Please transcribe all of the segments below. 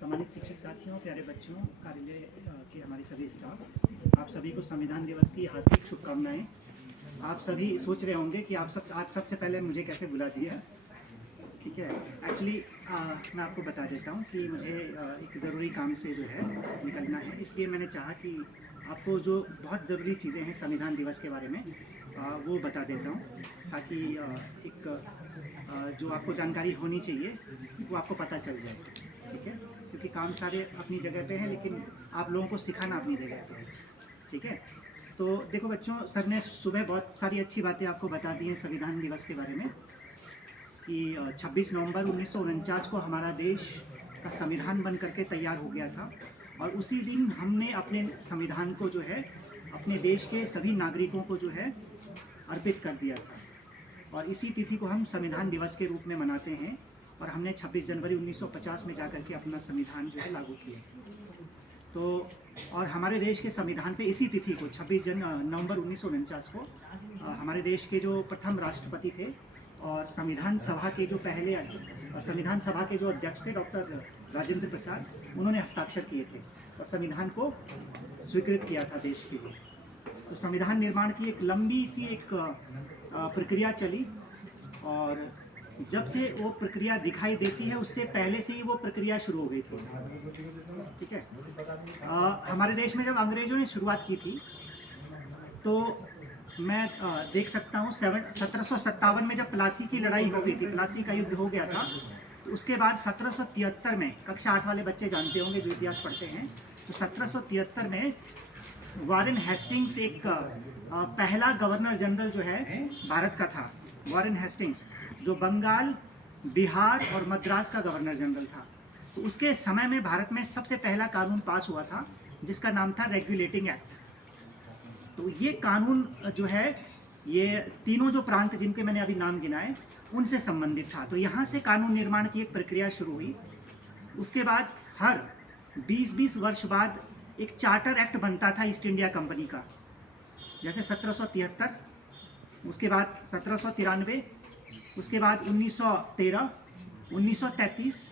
सम्मानित शिक्षक साथियों, प्यारे बच्चों, कार्यालय के हमारे सभी स्टाफ, आप सभी को संविधान दिवस की हार्दिक शुभकामनाएं। आप सभी सोच रहे होंगे कि आप सब आज सबसे पहले मुझे कैसे बुला दिया। ठीक है, एक्चुअली मैं आपको बता देता हूँ कि मुझे एक ज़रूरी काम से जो है निकलना है, इसलिए मैंने चाहा कि आपको जो बहुत ज़रूरी चीज़ें हैं संविधान दिवस के बारे में वो बता देता हूँ, ताकि एक जो आपको जानकारी होनी चाहिए वो आपको पता चल जाए। ठीक है, क्योंकि काम सारे अपनी जगह पे हैं, लेकिन आप लोगों को सिखाना अपनी जगह पे है। ठीक है, तो देखो बच्चों, सर ने सुबह बहुत सारी अच्छी बातें आपको बता दी हैं संविधान दिवस के बारे में, कि 26 नवंबर 1949 को हमारा देश का संविधान बन करके तैयार हो गया था, और उसी दिन हमने अपने संविधान को जो है अपने देश के सभी नागरिकों को जो है अर्पित कर दिया था, और इसी तिथि को हम संविधान दिवस के रूप में मनाते हैं। और हमने 26 जनवरी 1950 में जाकर के अपना संविधान जो है लागू किया। तो और हमारे देश के संविधान पे इसी तिथि को 26 नवंबर 1949 को हमारे देश के जो प्रथम राष्ट्रपति थे और संविधान सभा के जो पहले संविधान सभा के जो अध्यक्ष थे डॉक्टर राजेंद्र प्रसाद, उन्होंने हस्ताक्षर किए थे और संविधान को स्वीकृत किया था देश के लिए। तो संविधान निर्माण की एक लंबी सी एक प्रक्रिया चली, और जब से वो प्रक्रिया दिखाई देती है उससे पहले से ही वो प्रक्रिया शुरू हो गई थी। ठीक है, हमारे देश में जब अंग्रेजों ने शुरुआत की थी तो मैं देख सकता हूँ 1757 में जब प्लासी की लड़ाई हो गई थी, प्लासी का युद्ध हो गया था, तो उसके बाद 1773 में, कक्षा 8 वाले बच्चे जानते होंगे जो इतिहास पढ़ते हैं, तो 1773 में वारेन हेस्टिंग्स एक पहला गवर्नर जनरल जो है भारत का था। वारेन हेस्टिंग्स जो बंगाल, बिहार और मद्रास का गवर्नर जनरल था। तो उसके समय में भारत में सबसे पहला कानून पास हुआ था जिसका नाम था रेगुलेटिंग एक्ट। तो ये कानून जो है ये तीनों जो प्रांत जिनके मैंने अभी नाम गिनाए उनसे संबंधित था। तो यहाँ से कानून निर्माण की एक प्रक्रिया शुरू हुई। उसके बाद हर 20-20 वर्ष बाद एक चार्टर एक्ट बनता था ईस्ट इंडिया कंपनी का, जैसे 1773, उसके बाद 1793, उसके बाद 1913, 1933,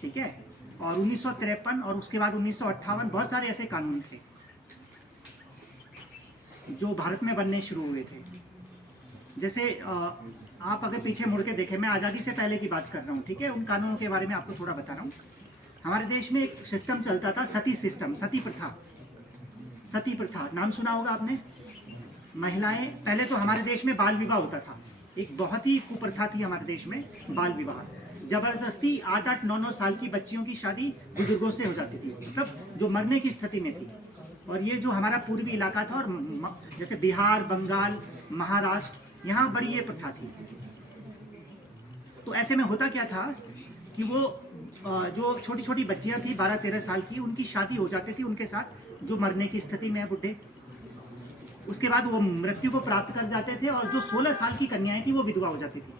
ठीक है, और 1953, और उसके बाद 1958। बहुत सारे ऐसे कानून थे जो भारत में बनने शुरू हुए थे। जैसे आप अगर पीछे मुड़ के देखें, मैं आज़ादी से पहले की बात कर रहा हूँ, ठीक है, उन कानूनों के बारे में आपको थोड़ा बता रहा हूँ। हमारे देश में एक सिस्टम चलता था, सती सिस्टम, सती प्रथा। सती प्रथा नाम सुना होगा आपने। महिलाएं, पहले तो हमारे देश में बाल विवाह होता था, एक बहुत ही कुप्रथा थी हमारे देश में बाल विवाह। जबरदस्ती 8-8, 9-9 साल की बच्चियों की शादी बुजुर्गों से हो जाती थी, मतलब जो मरने की स्थिति में थी। और ये जो हमारा पूर्वी इलाका था, और जैसे बिहार, बंगाल, महाराष्ट्र, यहाँ बड़ी ये प्रथा थी। तो ऐसे में होता क्या था कि वो जो छोटी छोटी बच्चियाँ थी 12-13 साल की, उनकी शादी हो जाती थी उनके साथ जो मरने की स्थिति में है, बुढ़े। उसके बाद वो मृत्यु को प्राप्त कर जाते थे, और जो 16 साल की कन्याएं थी वो विधवा हो जाती थी।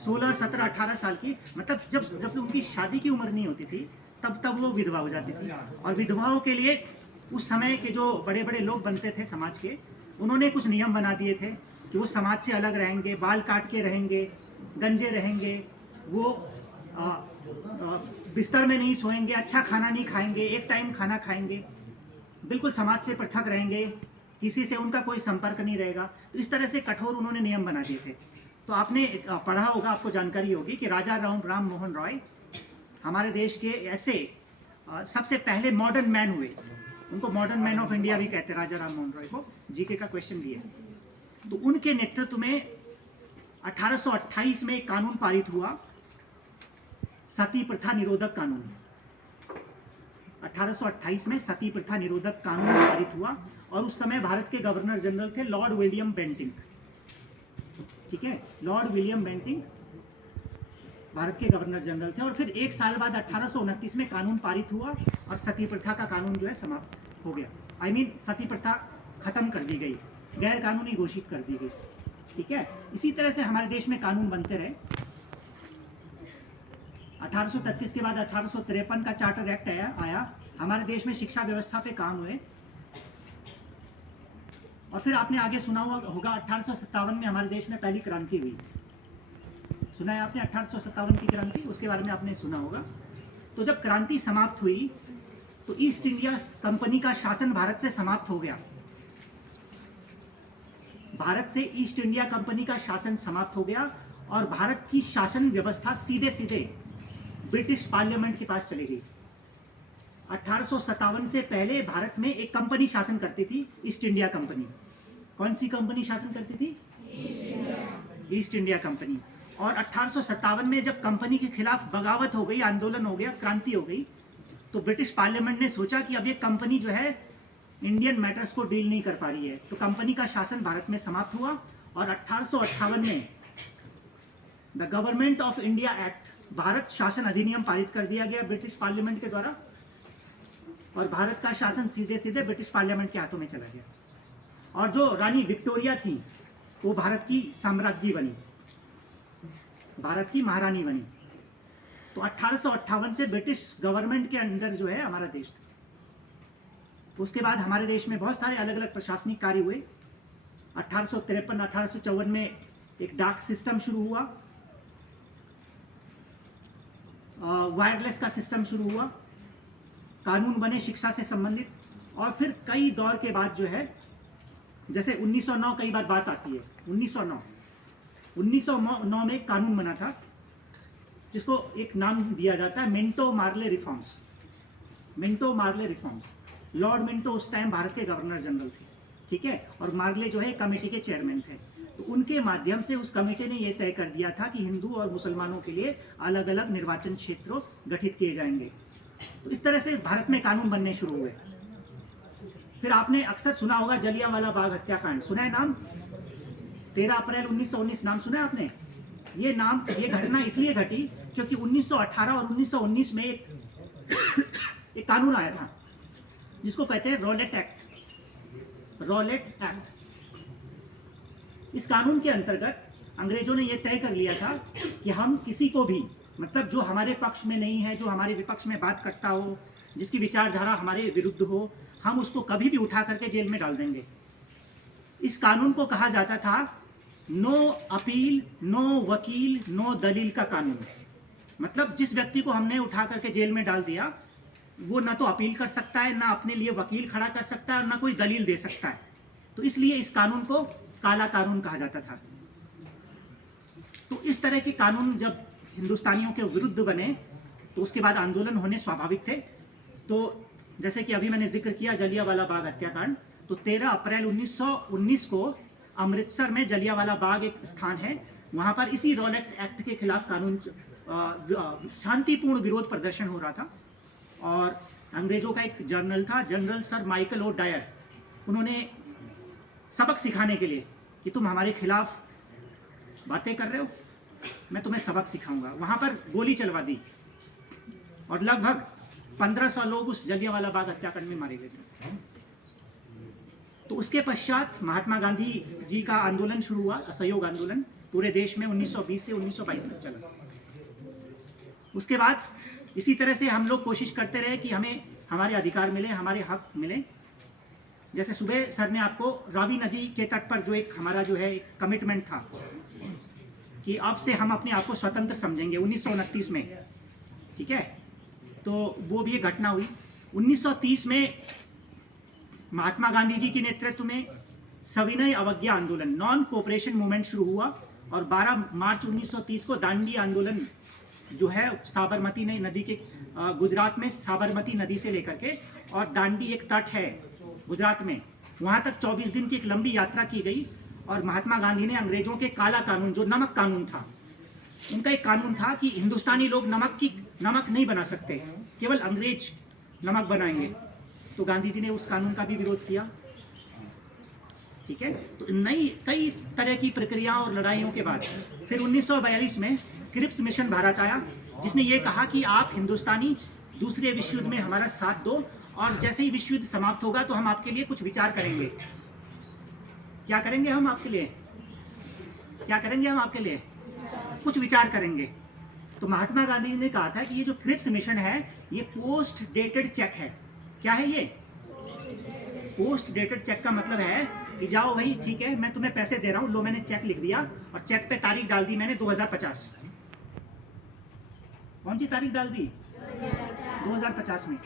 16, 17, 18 साल की, मतलब जब उनकी शादी की उम्र नहीं होती थी तब वो विधवा हो जाती थी। और विधवाओं के लिए उस समय के जो बड़े बड़े लोग बनते थे समाज के, उन्होंने कुछ नियम बना दिए थे कि वो समाज से अलग रहेंगे, बाल काट के रहेंगे, गंजे रहेंगे, वो बिस्तर में नहीं सोएंगे, अच्छा खाना नहीं खाएंगे, एक टाइम खाना खाएंगे, बिल्कुल समाज से पृथक रहेंगे, किसी से उनका कोई संपर्क नहीं रहेगा। तो इस तरह से कठोर उन्होंने नियम बना दिए थे। तो आपने पढ़ा होगा, आपको जानकारी होगी कि राजा राम मोहन रॉय हमारे देश के ऐसे सबसे पहले मॉडर्न मैन हुए। उनको मॉडर्न मैन ऑफ इंडिया भी कहते हैं, राजा राम मोहन रॉय को। जीके का क्वेश्चन भी है। तो उनके नेतृत्व में 1828 में एक कानून पारित हुआ, सती प्रथा निरोधक कानून। 1828 में सती प्रथा निरोधक कानून पारित हुआ, और उस समय भारत के गवर्नर जनरल थे लॉर्ड विलियम बेंटिंक। ठीक है, लॉर्ड विलियम बेंटिंक भारत के गवर्नर जनरल थे। और फिर एक साल बाद 1829 में कानून पारित हुआ, और सती प्रथा का कानून जो है समाप्त हो गया। सती प्रथा खत्म कर दी गई, गैर कानूनी घोषित कर दी गई। ठीक है, इसी तरह से हमारे देश में कानून बनते रहे। 1833 के बाद 1853 का चार्टर एक्ट आया। हमारे देश में शिक्षा व्यवस्था पे काम हुए। और फिर आपने आगे सुना होगा 1857 में हमारे देश में पहली क्रांति हुई। सुना है आपने 1857 की क्रांति, उसके बारे में आपने सुना होगा। तो जब क्रांति समाप्त हुई तो ईस्ट इंडिया कंपनी का शासन भारत से समाप्त हो गया। भारत से ईस्ट इंडिया कंपनी का शासन समाप्त हो गया और भारत की शासन व्यवस्था सीधे सीधे ब्रिटिश पार्लियामेंट के पास चली गई। 1857 से पहले भारत में एक कंपनी शासन करती थी, ईस्ट इंडिया कंपनी। कौन सी कंपनी शासन करती थी? East India company. और 1857 में जब कंपनी के खिलाफ बगावत हो गई, आंदोलन हो गया, क्रांति हो गई, तो ब्रिटिश पार्लियामेंट ने सोचा कि अब ये कंपनी जो है इंडियन मैटर्स को डील नहीं कर पा रही है, तो कंपनी का शासन भारत में समाप्त हुआ और 1858 में the government of India act, Bharat शासन अधिनियम पारित कर दिया गया ब्रिटिश पार्लियामेंट के द्वारा और भारत का शासन सीधे सीधे ब्रिटिश पार्लियामेंट के हाथों में चला गया। और जो रानी विक्टोरिया थी वो भारत की साम्राज्ञी बनी, भारत की महारानी बनी। तो 1858 से ब्रिटिश गवर्नमेंट के अंदर जो है हमारा देश था। उसके बाद हमारे देश में बहुत सारे अलग अलग प्रशासनिक कार्य हुए। 1853 1854 में एक डाक सिस्टम शुरू हुआ, वायरलेस का सिस्टम शुरू हुआ, कानून बने शिक्षा से संबंधित, और फिर कई दौर के बाद जो है, जैसे 1909 कई बार बात आती है। 1909 में एक कानून बना था जिसको एक नाम दिया जाता है मिंटो मार्ले रिफॉर्म्स। मिंटो मार्ले रिफॉर्म्स। लॉर्ड मिंटो उस टाइम भारत के गवर्नर जनरल थे, ठीक है, और मार्ले जो है कमेटी के चेयरमैन थे। तो उनके माध्यम से उस कमेटी ने यह तय कर दिया था कि हिंदू और मुसलमानों के लिए अलग अलग निर्वाचन क्षेत्रों गठित किए जाएंगे। तो इस तरह से भारत में कानून बनने शुरू हुए। फिर आपने अक्सर सुना होगा जलियांवाला बाग हत्याकांड, सुना है नाम? 13 अप्रैल 1919 नाम सुना है आपने? ये घटना इसलिए घटी क्योंकि 1918 और 1919 में एक कानून आया था जिसको कहते हैं रॉलेट एक्ट। रॉलेट एक्ट, इस कानून के अंतर्गत अंग्रेजों ने यह तय कर लिया था कि हम किसी को भी, मतलब जो हमारे पक्ष में नहीं है, जो हमारे विपक्ष में बात करता हो, जिसकी विचारधारा हमारे विरुद्ध हो, हम उसको कभी भी उठा करके जेल में डाल देंगे। इस कानून को कहा जाता था नो अपील, नो वकील, नो दलील का कानून। मतलब जिस व्यक्ति को हमने उठा करके जेल में डाल दिया वो ना तो अपील कर सकता है, ना अपने लिए वकील खड़ा कर सकता है, और ना कोई दलील दे सकता है। तो इसलिए इस कानून को काला कानून कहा जाता था। तो इस तरह के कानून जब हिंदुस्तानियों के विरुद्ध बने तो उसके बाद आंदोलन होने स्वाभाविक थे। तो जैसे कि अभी मैंने जिक्र किया जलियांवाला बाग हत्याकांड, तो 13 अप्रैल 1919 को अमृतसर में जलियांवाला बाग एक स्थान है, वहाँ पर इसी रॉलेट एक्ट के खिलाफ कानून शांतिपूर्ण विरोध प्रदर्शन हो रहा था। और अंग्रेजों का एक जनरल था, general sir Michael O'Dwyer, उन्होंने सबक सिखाने के लिए कि तुम हमारे खिलाफ बातें कर रहे हो, मैं तुम्हें सबक सिखाऊंगा, वहाँ पर गोली चलवा दी और लगभग 1500 लोग उस जलियांवाला बाग हत्याकांड में मारे गए थे। तो उसके पश्चात महात्मा गांधी जी का आंदोलन शुरू हुआ, असहयोग आंदोलन, पूरे देश में 1920 से 1922 तक चला। उसके बाद इसी तरह से हम लोग कोशिश करते रहे कि हमें हमारे अधिकार मिले, हमारे हक मिले। जैसे सुबह सर ने आपको रावी नदी के तट पर जो एक हमारा जो है कमिटमेंट था कि अब से हम अपने आप को स्वतंत्र समझेंगे 1929 में, ठीक है, तो वो भी एक घटना हुई। 1930 में महात्मा गांधी जी के नेतृत्व में सविनय अवज्ञा आंदोलन, नॉन कोऑपरेशन मूवमेंट शुरू हुआ और 12 मार्च 1930 को दांडी आंदोलन जो है साबरमती नदी के गुजरात में साबरमती नदी से लेकर के, और दांडी एक तट है गुजरात में, वहाँ तक 24 दिन की एक लंबी यात्रा की गई। और महात्मा गांधी ने अंग्रेजों के काला कानून, जो नमक कानून था, उनका एक कानून था कि हिंदुस्तानी लोग नमक नहीं बना सकते, केवल अंग्रेज नमक बनाएंगे। तो गांधी जी ने उस कानून का भी विरोध किया, ठीक है। तो कई तरह की प्रक्रियाओं और लड़ाइयों के बाद फिर 1942 में क्रिप्स मिशन भारत आया, जिसने ये कहा कि आप हिंदुस्तानी दूसरे विश्व युद्ध में हमारा साथ दो, और जैसे ही विश्व युद्ध समाप्त होगा तो हम आपके लिए कुछ विचार करेंगे। क्या करेंगे हम आपके लिए? क्या करेंगे हम आपके लिए? कुछ विचार करेंगे। तो महात्मा गांधी ने कहा था कि ये जो क्रिप्स मिशन है ये पोस्ट डेटेड चेक है। क्या है ये? पोस्ट डेटेड चेक का मतलब है कि जाओ भाई, ठीक है, मैं तुम्हें पैसे दे रहा हूं, लो मैंने चेक लिख दिया और चेक पे तारीख डाल दी मैंने 2050। कौन सी तारीख डाल दी? 2050 में।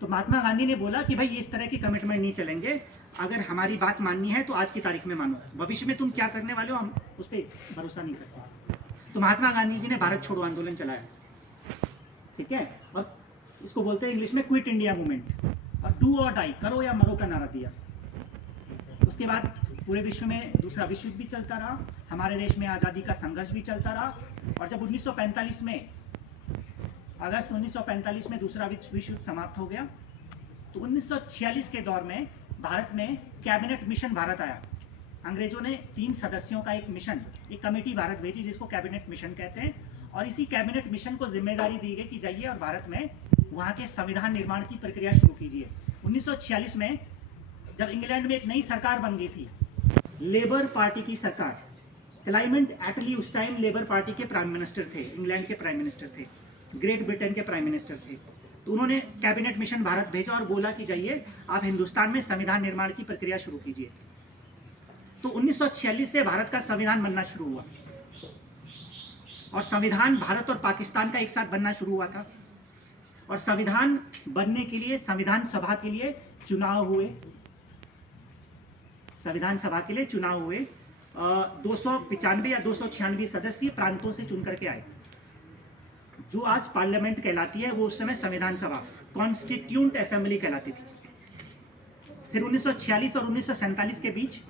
तो महात्मा गांधी ने बोला कि भाई इस तरह की कमिटमेंट नहीं चलेंगे, अगर हमारी बात माननी है तो आज की तारीख में मानो, भविष्य में तुम क्या करने वाले हो हम उस पर भरोसा नहीं करते। तो महात्मा गांधी जी ने भारत छोड़ो आंदोलन चलाया, ठीक है, और इसको बोलते हैं इंग्लिश में क्विट इंडिया मूवमेंट, और डू और डाई, करो या मरो का नारा दिया। उसके बाद पूरे विश्व में दूसरा विश्व युद्ध भी चलता रहा, हमारे देश में आज़ादी का संघर्ष भी चलता रहा, और जब 1945 में अगस्त 1945 में दूसरा विश्व युद्ध समाप्त हो गया, तो 1946 के दौर में भारत में कैबिनेट मिशन भारत आया। अंग्रेजों ने 3 सदस्यों का एक मिशन, एक कमेटी भारत भेजी जिसको कैबिनेट मिशन कहते हैं, और इसी कैबिनेट मिशन को जिम्मेदारी दी गई कि जाइए और भारत में वहाँ के संविधान निर्माण की प्रक्रिया शुरू कीजिए। 1946 में जब इंग्लैंड में एक नई सरकार बन गई थी, लेबर पार्टी की सरकार, क्लाइमेट एटली उस टाइम लेबर पार्टी के प्राइम मिनिस्टर थे, इंग्लैंड के प्राइम मिनिस्टर थे, ग्रेट ब्रिटेन के प्राइम मिनिस्टर थे। तो उन्होंने कैबिनेट मिशन भारत भेजा और बोला कि जाइए आप हिंदुस्तान में संविधान निर्माण की प्रक्रिया शुरू कीजिए। तो 1946 से भारत का संविधान बनना शुरू हुआ, और संविधान भारत और पाकिस्तान का एक साथ बनना शुरू हुआ था, और संविधान बनने के लिए संविधान सभा के लिए चुनाव हुए, संविधान सभा के लिए चुनाव हुए। 295 या 296 सदस्य प्रांतों से चुन करके आए। जो आज पार्लियामेंट कहलाती है वो उस समय संविधान सभा, कॉन्स्टिट्यूंट असेंबली कहलाती थी। फिर 1946 और 1947 के बीच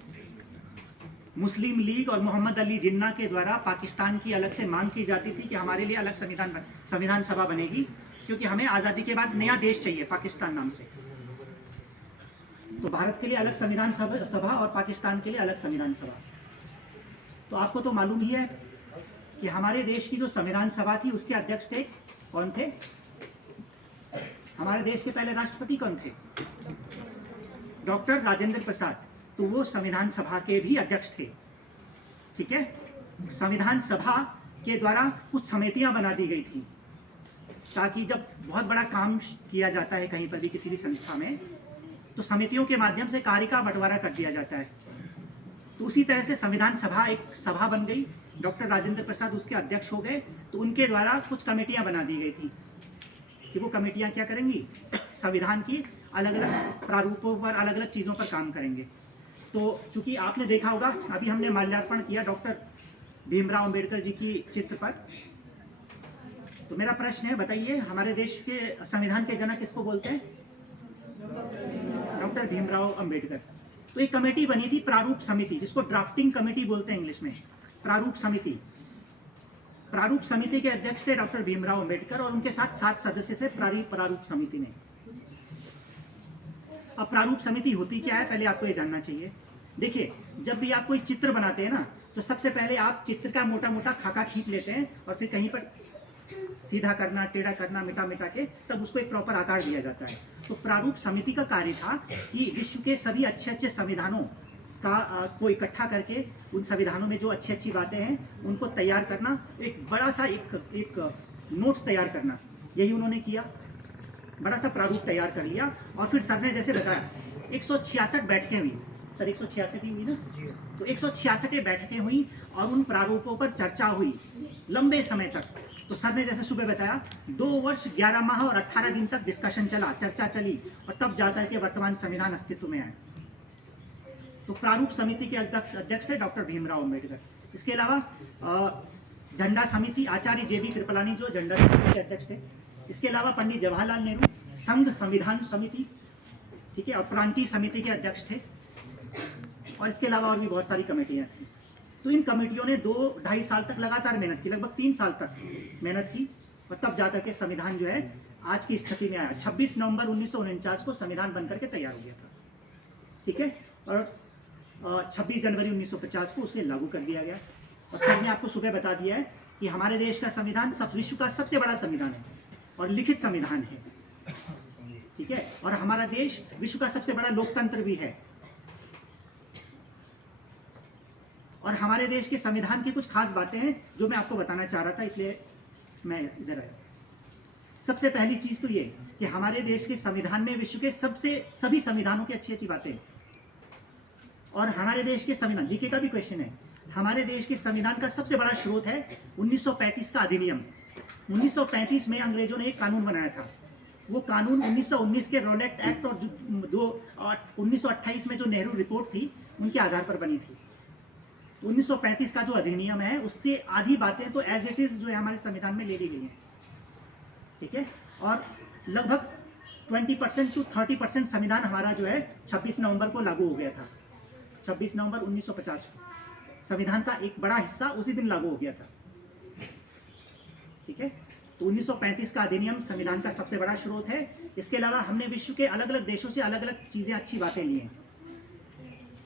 मुस्लिम लीग और मोहम्मद अली जिन्ना के द्वारा पाकिस्तान की अलग से मांग की जाती थी कि हमारे लिए अलग संविधान सभा बनेगी, क्योंकि हमें आज़ादी के बाद नया देश चाहिए पाकिस्तान नाम से। तो भारत के लिए अलग संविधान सभा और पाकिस्तान के लिए अलग संविधान सभा। तो आपको तो मालूम ही है कि हमारे देश की जो संविधान सभा थी उसके अध्यक्ष थे, कौन थे? हमारे देश के पहले राष्ट्रपति कौन थे? डॉक्टर राजेंद्र प्रसाद। तो वो संविधान सभा के भी अध्यक्ष थे, ठीक है। संविधान सभा के द्वारा कुछ समितियां बना दी गई थी, ताकि जब बहुत बड़ा काम किया जाता है कहीं पर भी किसी भी संस्था में, तो समितियों के माध्यम से कार्य का बंटवारा कर दिया जाता है। तो उसी तरह से संविधान सभा एक सभा बन गई, डॉक्टर राजेंद्र प्रसाद उसके अध्यक्ष हो गए। तो उनके द्वारा कुछ कमेटियां बना दी गई थी कि वो कमेटियां क्या करेंगी, संविधान की अलग अलग प्रारूपों पर, अलग अलग चीज़ों पर काम करेंगे। तो चूंकि आपने देखा होगा, अभी हमने माल्यार्पण किया डॉक्टर भीमराव अंबेडकर जी की चित्र पर। तो मेरा प्रश्न है, बताइए हमारे देश के संविधान के जनक किसको बोलते हैं? डॉक्टर भीमराव अंबेडकर। तो एक कमेटी बनी थी प्रारूप समिति, जिसको ड्राफ्टिंग कमेटी बोलते हैं इंग्लिश में, प्रारूप समिति। प्रारूप समिति के अध्यक्ष थे डॉक्टर भीमराव अंबेडकर, और उनके साथ 7 सदस्य थे प्रारूप समिति में। अब प्रारूप समिति होती क्या है, पहले आपको ये जानना चाहिए। देखिए, जब भी आप कोई चित्र बनाते हैं ना, तो सबसे पहले आप चित्र का मोटा मोटा खाका खींच लेते हैं, और फिर कहीं पर सीधा करना, टेढ़ा करना, मिटा मिटा के तब उसको एक प्रॉपर आकार दिया जाता है। तो प्रारूप समिति का कार्य था कि विश्व के सभी अच्छे अच्छे संविधानों का को इकट्ठा करके उन संविधानों में जो अच्छी अच्छी बातें हैं उनको तैयार करना, एक बड़ा सा एक नोट्स तैयार करना। यही उन्होंने किया, बड़ा सा प्रारूप तैयार कर लिया। और फिर सर ने जैसे बताया 166 बैठकें हुई, सर 166 ही हुई ना, तो 166 बैठकें हुई और उन प्रारूपों पर चर्चा हुई लंबे समय तक। तो सर ने जैसे सुबह बताया 2 वर्ष 11 माह और 18 दिन तक डिस्कशन चला, चर्चा चली, और तब जाकर के वर्तमान संविधान अस्तित्व में आया। तो प्रारूप समिति के अध्यक्ष थे डॉक्टर भीमराव अंबेडकर। इसके अलावा झंडा समिति, आचार्य JB कृपलानी जो झंडा समिति के अध्यक्ष थे। इसके अलावा पंडित जवाहरलाल नेहरू, संघ संविधान समिति, ठीक है, और प्रांतीय समिति के अध्यक्ष थे। और इसके अलावा और भी बहुत सारी कमेटियां थी। तो इन कमेटियों ने 2-2.5 साल तक लगातार मेहनत की, लगभग 3 साल तक मेहनत की, और तब जाकर के संविधान जो है आज की स्थिति में आया। 26 नवंबर 1949 को संविधान बनकर के तैयार हो गया था, ठीक है, और 26 जनवरी 1950 को उसे लागू कर दिया गया। और सर ने आपको सुबह बता दिया है कि हमारे देश का संविधान विश्व का सबसे बड़ा संविधान है और लिखित संविधान है, ठीक है, और हमारा देश विश्व का सबसे बड़ा लोकतंत्र भी है। और हमारे देश के संविधान की कुछ खास बातें हैं जो मैं आपको बताना चाह रहा था, इसलिए मैं इधर आया। सबसे पहली चीज तो ये कि हमारे देश के संविधान में विश्व के सभी संविधानों की अच्छी अच्छी बातें हैं। और हमारे देश के संविधान, जीके का भी क्वेश्चन है, हमारे देश के संविधान का सबसे बड़ा स्रोत है 1935 का अधिनियम, 1935 में अंग्रेजों ने एक कानून बनाया था। वो कानून 1919 के रॉलेट एक्ट और 1928 में जो नेहरू रिपोर्ट थी उनके आधार पर बनी थी। 1935 का जो अधिनियम है उससे आधी बातें तो एज इट इज जो है हमारे संविधान में ले ली गई हैं, ठीक है। और लगभग 20% to 30% संविधान हमारा जो है 26 नवंबर को लागू हो गया था। 26 नवंबर 1950 को संविधान का एक बड़ा हिस्सा उसी दिन लागू हो गया था, ठीक है। तो 1935 का अधिनियम संविधान का सबसे बड़ा स्रोत है। इसके अलावा हमने विश्व के अलग अलग देशों से अलग अलग चीज़ें, अच्छी बातें ली हैं,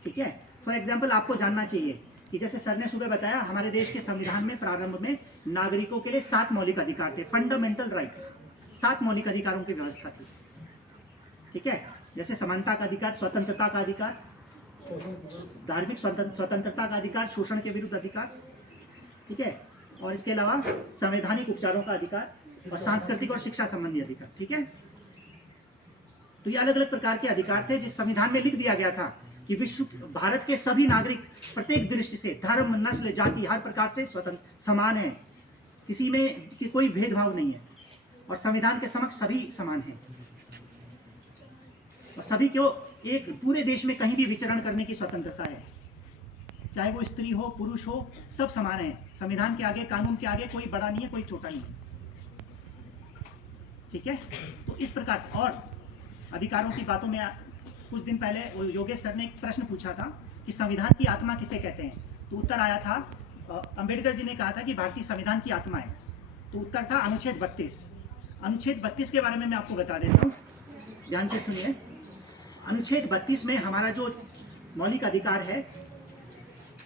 ठीक है। फॉर एग्जाम्पल आपको जानना चाहिए कि जैसे सर ने सुबह बताया, हमारे देश के संविधान में प्रारंभ में नागरिकों के लिए 7 मौलिक अधिकार थे, फंडामेंटल राइट्स, 7 मौलिक अधिकारों की व्यवस्था थी, ठीक है। जैसे समानता का अधिकार, स्वतंत्रता का अधिकार, धार्मिक स्वतंत्रता का अधिकार, शोषण के विरुद्ध अधिकार, ठीक है। और इसके अलावा संवैधानिक उपचारों का अधिकार और सांस्कृतिक और शिक्षा संबंधी अधिकार, ठीक है। तो ये अलग अलग प्रकार के अधिकार थे जिस संविधान में लिख दिया गया था कि विश्व भारत के सभी नागरिक प्रत्येक दृष्टि से, धर्म, नस्ल, जाति, हर प्रकार से स्वतंत्र समान है, किसी में कोई भेदभाव नहीं है और संविधान के समक्ष सभी समान हैं और सभी को एक पूरे देश में कहीं भी विचरण करने की स्वतंत्रता है, चाहे वो स्त्री हो, पुरुष हो, सब समान है। संविधान के आगे, कानून के आगे कोई बड़ा नहीं है, कोई छोटा नहीं है, ठीक है। तो इस प्रकार से और अधिकारों की बातों में कुछ दिन पहले योगेश सर ने एक प्रश्न पूछा था कि संविधान की आत्मा किसे कहते हैं, तो उत्तर आया था, अंबेडकर जी ने कहा था कि भारतीय संविधान की आत्मा है, तो उत्तर था अनुच्छेद 32। अनुच्छेद 32 के बारे में मैं आपको बता देता हूँ, ध्यान से सुनिए। अनुच्छेद 32 में हमारा जो मौलिक अधिकार है,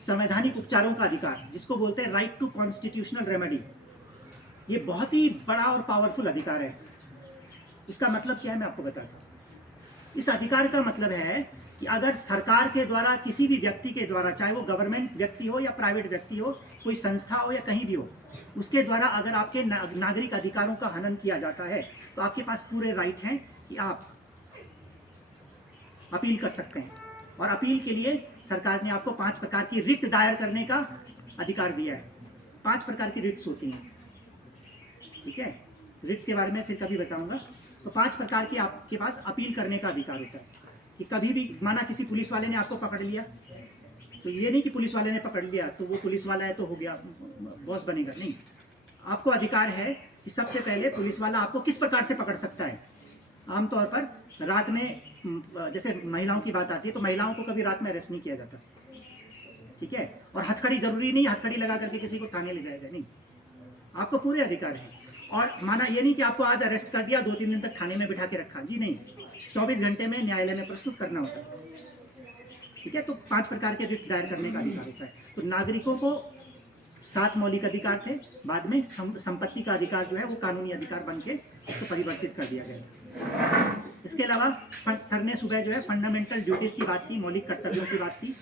संवैधानिक उपचारों का अधिकार, जिसको बोलते हैं राइट टू कॉन्स्टिट्यूशनल रेमेडी, ये बहुत ही बड़ा और पावरफुल अधिकार है। इसका मतलब क्या है मैं आपको बताता हूँ। इस अधिकार का मतलब है कि अगर सरकार के द्वारा, किसी भी व्यक्ति के द्वारा, चाहे वो गवर्नमेंट व्यक्ति हो या प्राइवेट व्यक्ति हो, कोई संस्था हो या कहीं भी हो, उसके द्वारा अगर आपके नागरिक अधिकारों का हनन किया जाता है तो आपके पास पूरे राइट हैं कि आप अपील कर सकते हैं। और अपील के लिए सरकार ने आपको 5 प्रकार की रिट दायर करने का अधिकार दिया है। 5 प्रकार की रिट्स होती हैं, ठीक है। रिट्स के बारे में फिर कभी बताऊंगा। तो 5 प्रकार की आपके पास अपील करने का अधिकार होता है कि कभी भी माना किसी पुलिस वाले ने आपको पकड़ लिया, तो ये नहीं कि पुलिस वाले ने पकड़ लिया तो वो पुलिस वाला है तो हो गया, बॉस बनेगा, नहीं। आपको अधिकार है कि सबसे पहले पुलिस वाला आपको किस प्रकार से पकड़ सकता है। आमतौर पर रात में, जैसे महिलाओं की बात आती है तो महिलाओं को कभी रात में अरेस्ट नहीं किया जाता, ठीक है। और हथकड़ी जरूरी नहीं, हथकड़ी लगा करके किसी को थाने ले जाया जाए, नहीं। आपको पूरे अधिकार है। और माना ये नहीं कि आपको आज अरेस्ट कर दिया, 2-3 दिन तक थाने में बिठा के रखा, जी नहीं, 24 घंटे में न्यायालय में प्रस्तुत करना होता है, ठीक है। तो 5 प्रकार के रिट दायर करने का अधिकार होता है। तो नागरिकों को 7 मौलिक अधिकार थे, बाद में संपत्ति का अधिकार जो है वो कानूनी अधिकार बन के उसको परिवर्तित कर दिया गया। इसके अलावा सर ने सुबह जो है फंडामेंटल ड्यूटीज़ की बात की, मौलिक कर्तव्यों की बात की।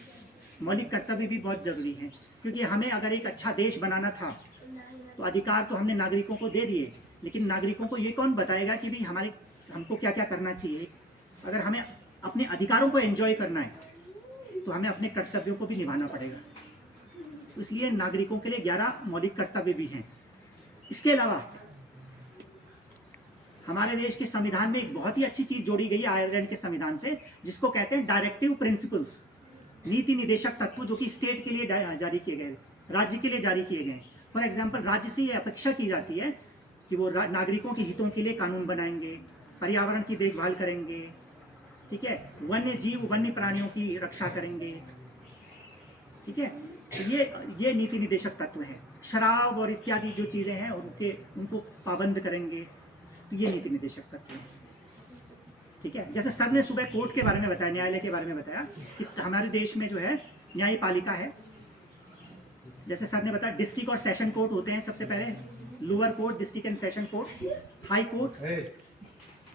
मौलिक कर्तव्य भी बहुत ज़रूरी हैं, क्योंकि हमें अगर एक अच्छा देश बनाना था तो अधिकार तो हमने नागरिकों को दे दिए, लेकिन नागरिकों को ये कौन बताएगा कि भाई हमको क्या क्या करना चाहिए। अगर हमें अपने अधिकारों को एंजॉय करना है तो हमें अपने कर्तव्यों को भी निभाना पड़ेगा। तो इसलिए नागरिकों के लिए 11 मौलिक कर्तव्य भी हैं। इसके अलावा हमारे देश के संविधान में एक बहुत ही अच्छी चीज़ जोड़ी गई आयरलैंड के संविधान से, जिसको कहते हैं डायरेक्टिव प्रिंसिपल्स, नीति निदेशक तत्व, जो कि स्टेट के लिए जारी किए गए, राज्य के लिए जारी किए गए। फॉर एग्जाम्पल, राज्य से ये अपेक्षा की जाती है कि वो नागरिकों के हितों के लिए कानून बनाएंगे, पर्यावरण की देखभाल करेंगे, ठीक है, वन्य जीव, वन्य प्राणियों की रक्षा करेंगे, ठीक है। तो ये नीति निदेशक तत्व हैं। शराब और इत्यादि जो चीज़ें हैं उनको पाबंद करेंगे, तो ये नीति निदेशक तत्व हैं, ठीक है। जैसे सर ने सुबह कोर्ट के बारे में बताया, न्यायालय के बारे में बताया कि हमारे देश में जो है न्यायपालिका है। जैसे सर ने बताया डिस्ट्रिक्ट और सेशन कोर्ट होते हैं, सबसे पहले lower court, district and session court, high court,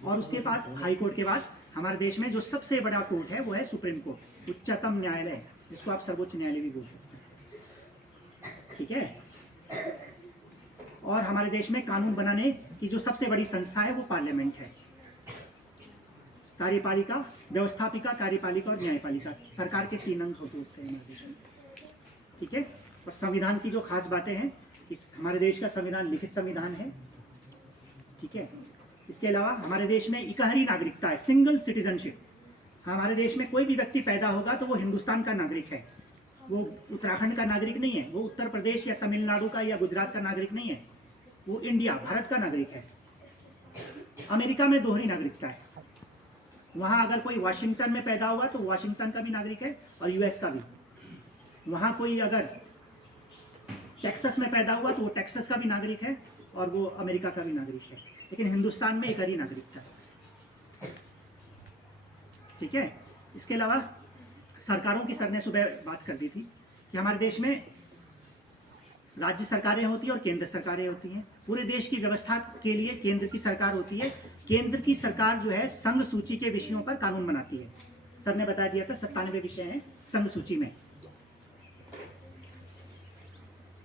और उसके बाद हाई कोर्ट के बाद हमारे देश में जो सबसे बड़ा कोर्ट है वो है सुप्रीम कोर्ट, उच्चतम न्यायालय, जिसको आप सर्वोच्च न्यायालय भी बोल सकते हैं, ठीक है। और हमारे देश में कानून बनाने की जो सबसे बड़ी संस्था है वो पार्लियामेंट है। कार्यपालिका, व्यवस्थापिका, कार्यपालिका और न्यायपालिका, सरकार के 3 अंग होते हैं हमारे देश में, ठीक है। और संविधान की जो खास बातें हैं इस हमारे देश का संविधान लिखित संविधान है, ठीक है। इसके अलावा हमारे देश में इकहरी नागरिकता है, सिंगल सिटीजनशिप। हमारे देश में कोई भी व्यक्ति पैदा होगा तो वो हिंदुस्तान का नागरिक है, वो उत्तराखंड का नागरिक नहीं है, वो उत्तर प्रदेश या तमिलनाडु का या गुजरात का नागरिक नहीं है, वो इंडिया भारत का नागरिक है। अमेरिका में दोहरी नागरिकता है, वहाँ अगर कोई वाशिंगटन में पैदा हुआ तो वाशिंगटन का भी नागरिक है और यूएस का भी। वहाँ कोई अगर टेक्सास में पैदा हुआ तो वो टेक्सास का भी नागरिक है और वो अमेरिका का भी नागरिक है। लेकिन हिंदुस्तान में एक ही नागरिकता, ठीक है। इसके अलावा सरकारों की सर ने सुबह बात कर दी थी कि हमारे देश में राज्य सरकारें होती हैं और केंद्र सरकारें होती हैं। पूरे देश की व्यवस्था के लिए केंद्र की सरकार होती है। केंद्र की सरकार जो है संघ सूची के विषयों पर कानून बनाती है। सर ने बता दिया था 97 विषय हैं संघ सूची में।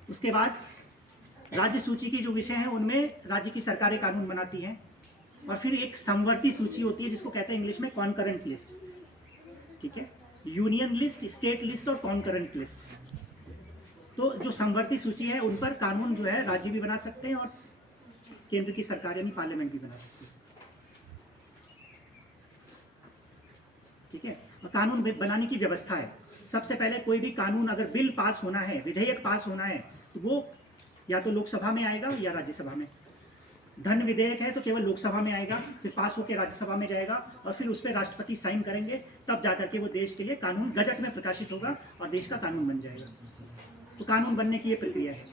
उसके बाद राज्य सूची की जो विषय हैं उनमें राज्य की सरकारें कानून बनाती हैं। और फिर एक समवर्ती सूची होती है जिसको कहते हैं इंग्लिश में कॉन्करेंट लिस्ट, ठीक है। यूनियन लिस्ट, स्टेट लिस्ट और कॉन्करेंट लिस्ट। तो जो समवर्ती सूची है उन पर कानून जो है राज्य भी बना सकते हैं और केंद्र की सरकार यानी पार्लियामेंट भी बना सकती है, ठीक है। और कानून बनाने की व्यवस्था है। सबसे पहले कोई भी कानून अगर बिल पास होना है, विधेयक पास होना है, तो वो या तो लोकसभा में आएगा या राज्यसभा में। धन विधेयक है तो केवल लोकसभा में आएगा, फिर पास होकर राज्यसभा में जाएगा और फिर उस पर राष्ट्रपति साइन करेंगे, तब जाकर के वो देश के लिए कानून गजट में प्रकाशित होगा और देश का कानून बन जाएगा। तो कानून बनने की ये प्रक्रिया है।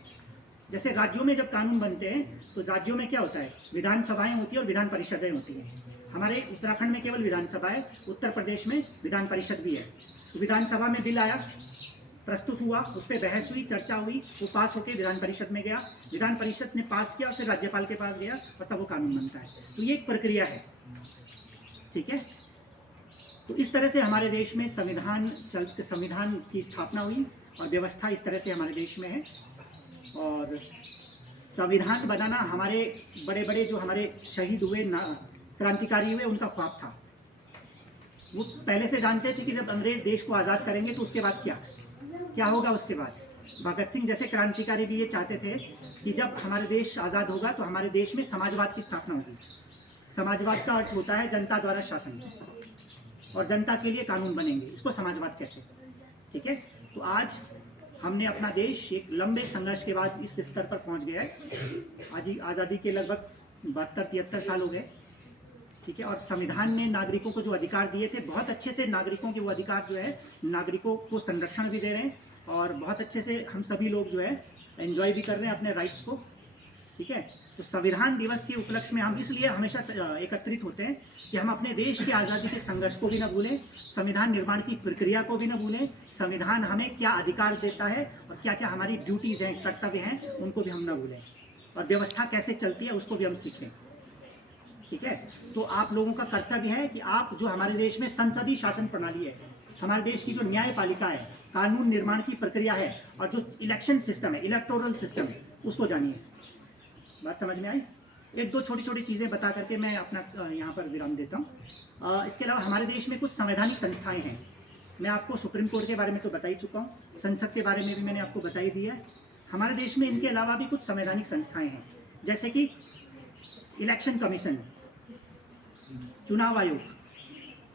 जैसे राज्यों में जब कानून बनते हैं तो राज्यों में क्या होता है, विधानसभाएं होती है और विधान परिषदें होती हैं। हमारे उत्तराखंड में केवल विधानसभा है, उत्तर प्रदेश में विधान परिषद भी है। तो विधानसभा में बिल आया, प्रस्तुत हुआ, उस पर बहस हुई, चर्चा हुई, वो पास होकर विधान परिषद में गया, विधान परिषद ने पास किया, फिर राज्यपाल के पास गया और तब वो कानून बनता है। तो ये एक प्रक्रिया है, ठीक है। तो इस तरह से हमारे देश में संविधान की स्थापना हुई और व्यवस्था इस तरह से हमारे देश में है। और संविधान बनाना हमारे बड़े बड़े जो हमारे शहीद हुए, क्रांतिकारी हुए, उनका ख्वाब था। वो पहले से जानते थे कि जब अंग्रेज देश को आज़ाद करेंगे तो उसके बाद क्या होगा। उसके बाद भगत सिंह जैसे क्रांतिकारी भी ये चाहते थे कि जब हमारे देश आज़ाद होगा तो हमारे देश में समाजवाद की स्थापना होगी। समाजवाद का अर्थ होता है जनता द्वारा शासन, और जनता के लिए कानून बनेंगे, इसको समाजवाद कहते हैं, ठीक है। तो आज हमने अपना देश एक लंबे संघर्ष के बाद इस स्तर पर पहुंच गया है। आज आज़ादी के लगभग 72-73 साल हो गए, ठीक है। और संविधान ने नागरिकों को जो अधिकार दिए थे, बहुत अच्छे से नागरिकों के वो अधिकार जो है नागरिकों को संरक्षण भी दे रहे हैं और बहुत अच्छे से हम सभी लोग जो है एंजॉय भी कर रहे हैं अपने राइट्स को, ठीक है। तो संविधान दिवस के उपलक्ष्य में हम इसलिए हमेशा एकत्रित होते हैं कि हम अपने देश की आज़ादी के संघर्ष को भी न भूलें, संविधान निर्माण की प्रक्रिया को भी न भूलें, संविधान हमें क्या अधिकार देता है और क्या क्या हमारी ड्यूटीज़ हैं, कर्तव्य हैं, उनको भी हम न भूलें, और व्यवस्था कैसे चलती है उसको भी हम सीखें, ठीक है। तो आप लोगों का कर्तव्य है कि आप जो हमारे देश में संसदीय शासन प्रणाली है, हमारे देश की जो न्यायपालिका है, कानून निर्माण की प्रक्रिया है और जो इलेक्शन सिस्टम है, इलेक्टोरल सिस्टम है, उसको जानिए। बात समझ में आई? एक दो छोटी छोटी चीज़ें बता करके मैं अपना यहाँ पर विराम देता हूँ। इसके अलावा हमारे देश में कुछ संवैधानिक संस्थाएं हैं। मैं आपको सुप्रीम कोर्ट के बारे में तो बता ही चुका हूँ, संसद के बारे में भी मैंने आपको बता ही दिया है। हमारे देश में इनके अलावा भी कुछ संवैधानिक संस्थाएं हैं, जैसे कि इलेक्शन कमीशन, चुनाव आयोग।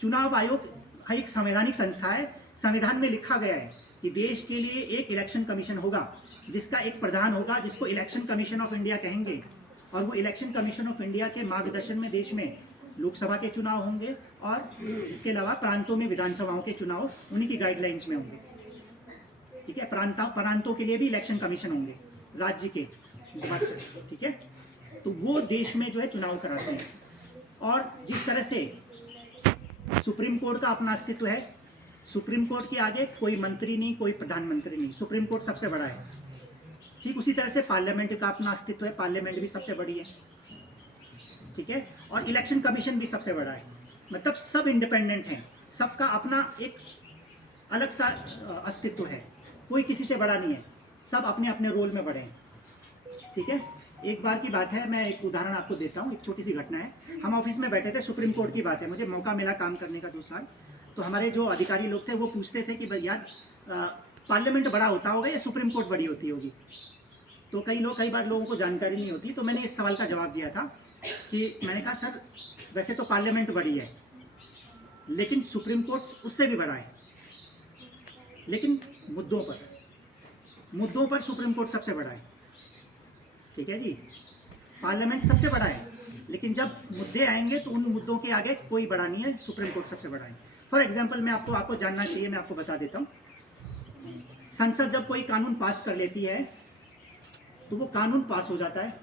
चुनाव आयोग एक संवैधानिक संस्था है। संविधान में लिखा गया है कि देश के लिए एक इलेक्शन कमीशन होगा, जिसका एक प्रधान होगा, जिसको इलेक्शन कमीशन ऑफ इंडिया कहेंगे। और वो इलेक्शन कमीशन ऑफ इंडिया के मार्गदर्शन में देश में लोकसभा के चुनाव होंगे और इसके अलावा प्रांतों में विधानसभाओं के चुनाव उन्हीं की गाइडलाइंस में होंगे, ठीक है। प्रांतों के लिए भी इलेक्शन कमीशन होंगे राज्य के, ठीक है। तो वो देश में जो है चुनाव कराते हैं। और जिस तरह से सुप्रीम कोर्ट का अपना अस्तित्व है, सुप्रीम कोर्ट के आगे कोई मंत्री नहीं, कोई प्रधानमंत्री नहीं, सुप्रीम कोर्ट सबसे बड़ा है। ठीक उसी तरह से पार्लियामेंट का अपना अस्तित्व है, पार्लियामेंट भी सबसे बड़ी है, ठीक है। और इलेक्शन कमीशन भी सबसे बड़ा है। मतलब सब इंडिपेंडेंट हैं, सबका अपना एक अलग सा अस्तित्व है, कोई किसी से बड़ा नहीं है, सब अपने अपने रोल में बड़े हैं, ठीक है। एक बार की बात है, मैं एक उदाहरण आपको देता हूँ, एक छोटी सी घटना है। हम ऑफिस में बैठे थे, सुप्रीम कोर्ट की बात है, मुझे मौका मिला काम करने का 2 साल। तो हमारे जो अधिकारी लोग थे वो पूछते थे कि भाई यार पार्लियामेंट बड़ा होता होगा या सुप्रीम कोर्ट बड़ी होती होगी। तो कई बार लोगों को जानकारी नहीं होती, तो मैंने इस सवाल का जवाब दिया था कि मैंने कहा सर वैसे तो पार्लियामेंट बड़ी है, लेकिन सुप्रीम कोर्ट उससे भी बड़ा है, लेकिन मुद्दों पर सुप्रीम कोर्ट सबसे बड़ा है। ठीक है जी, पार्लियामेंट सबसे बड़ा है, लेकिन जब मुद्दे आएंगे तो उन मुद्दों के आगे कोई बड़ा नहीं है, सुप्रीम कोर्ट सबसे बड़ा है। फॉर एग्जाम्पल मैं आपको जानना चाहिए, मैं आपको बता देता हूँ। संसद जब कोई कानून पास कर लेती है तो वो कानून पास हो जाता है,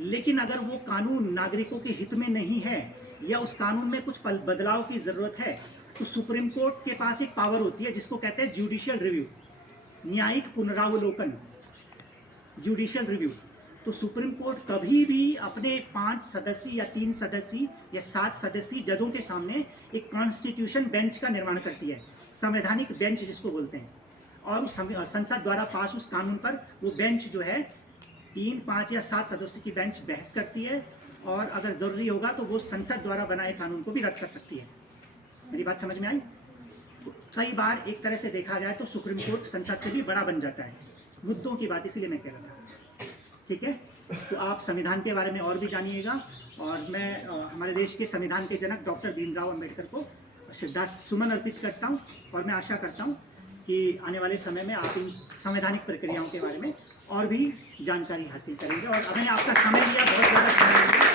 लेकिन अगर वो कानून नागरिकों के हित में नहीं है या उस कानून में कुछ बदलाव की जरूरत है, तो सुप्रीम कोर्ट के पास एक पावर होती है जिसको कहते हैं जुडिशियल रिव्यू, न्यायिक पुनरावलोकन, जुडिशियल रिव्यू। तो सुप्रीम कोर्ट कभी भी अपने 5 सदस्यीय या 3 सदस्यीय या 7 सदस्यीय जजों के सामने एक कॉन्स्टिट्यूशन बेंच का निर्माण करती है, संवैधानिक बेंच जिसको बोलते हैं, और उस संसद द्वारा पास उस कानून पर वो बेंच जो है 3, 5 या 7 सदस्यों की बेंच बहस करती है, और अगर ज़रूरी होगा तो वो संसद द्वारा बनाए कानून को भी रद्द कर सकती है। मेरी बात समझ में आई? कई बार एक तरह से देखा जाए तो सुप्रीम कोर्ट संसद से भी बड़ा बन जाता है। मुद्दों की बात इसीलिए मैं कह रहा था। ठीक है, तो आप संविधान के बारे में और भी जानिएगा, और मैं हमारे देश के संविधान के जनक डॉक्टर भीमराव अंबेडकर को श्रद्धा सुमन अर्पित करता हूँ, और मैं आशा करता हूँ कि आने वाले समय में आप इन संवैधानिक प्रक्रियाओं के बारे में और भी जानकारी हासिल करेंगे। और मैंने आपका समय लिया, बहुत ज़्यादा समय लिया।